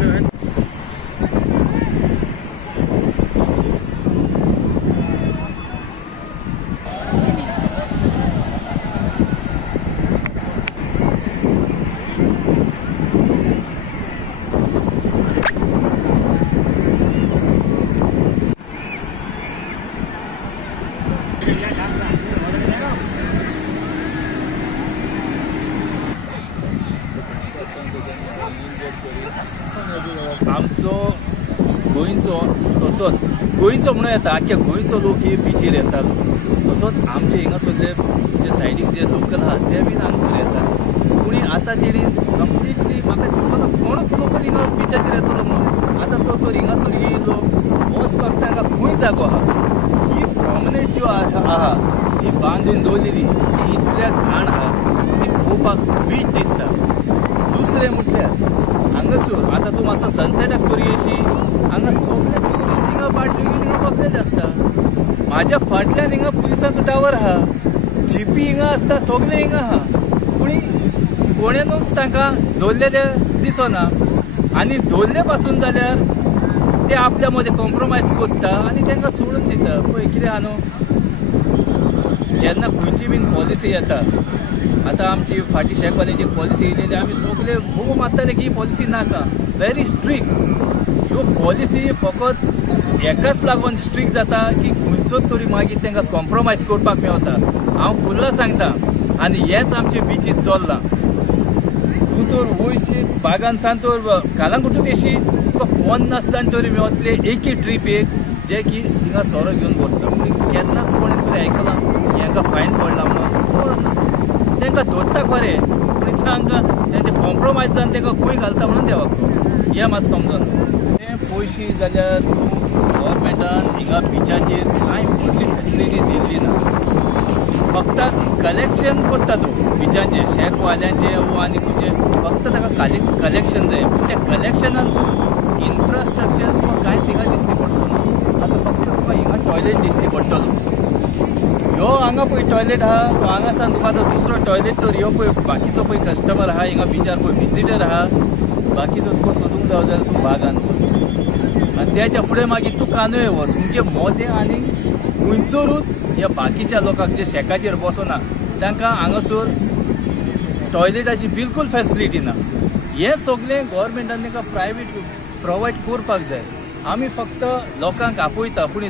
बरें आमचो गोंयचो तसोच गोंयचो म्हणून येता आख्या गोंयचो लोक ही बिचीर येतालो तसोच आमचे हिंगासरले जे सायडीक जे लोकल आहा ते बीन हांगसर येता पूण आतां तेणी कंप्लिटली म्हाका दिसना कोणूच लोकल हिंगा बिचाचेर येतलो म्हणून आतां तो हिंगासर येयलो वचपाक तांकां खंय जागो आहा ही प्रॉमनेंट ज्यो आहा जी बांदून दवरलेली ती इतल्या घाण आहा ती पळोवपाक वीट दिसता दुसरें म्हटल्यार हांगासर आतां तूं मातसो सनसेटाक तरी अशी हांगा सगळे ट्युरिस्ट हिंगा बाटल्यो घेवन हिंगा बसलेले आसता म्हाज्या फाटल्यान हिंगा पुलिसांचो टावर आहा जीपी हिंगा आसता सगळे हिंगा आहा पूण कोणेनूच तांकां दवरलेले दिसना आनी दवरले पासून जाल्यार ते आपल्या मदें कॉम्प्रोमायज कोत्ता आनी तांकां सोडून दिता पळय कितें आहा न्हू जेन्ना खंयची बीन पॉलिसी येता आतां आमची फाटी शेकवाल्यांची पॉलिसी येयलेली आमी सगळे भोगू मारताले की ही पॉलिसी नाका व्हेरी स्ट्रिक्ट ह्यो पॉलिसी फकत हेकाच लागून स्ट्रिक्ट जाता की खंयचोच तरी मागीर तांकां कॉम्प्रोमायज करपाक मेवता हांव खुल्ला सांगता आनी हेंच आमचे बिचीस चल्लां तूं तर वयशी बागान सान तर कालांगुटूक येशी तुका 50 जाण तरी मेवतले एकी ट्रिपेक जे की थिंगा सोरो घेवन बसता पूण केन्नाच कोणें तरी आयकलां हांकां फायन पडला म्हणून तांकां धरता खरें पूण तांकां तेंचे कॉम्प्रोमायज जावन तांकां खंय घालता म्हणून देवाक हें मात समजून तें पयशी जाल्यार तूं गव्हर्मेंटान हिंगा बिचाचेर कांय व्हडली फेसिलिटी दिल्ली ना फक्त कलेक्शन कोत्ता तूं बिचांचे शेकवाल्यांचे वो आनी तुजे फक्त ताका कलेक्शन जाय त्या कलेक्शनानसून इन्फ्रास्ट्रक्चर तुका कांयच हिंगा दिसती पडचो ना आतां फक्त तुका हिंगा टॉयलेट दिसती पडटलो ह्यो हांगा पळय टॉयलेट आहा तो हांगासान तुका आतां दुसरो टॉयलेट तर ह्यो पळय बाकीचो पळय कस्टमर आहा हिंगा बिचार पळय विजिटर आहा बाकीचो तुका सोदूंक जाय जाल्यार तूं बागान वच आनी त्याच्या फुडें मागीर तूं कांदोळे वच म्हणजे मोदें आनी खंयचोरूच ह्या बाकीच्या लोकांक जे शेकाचेर बसना तांकां हांगासर टॉयलेटाची बिलकूल फेसिलिटी ना हें सगळें गोवोरमेंटान तांकां प्रायवेट प्रोवायड करपाक जाय आमी फक्त लोकांक आपयता पूण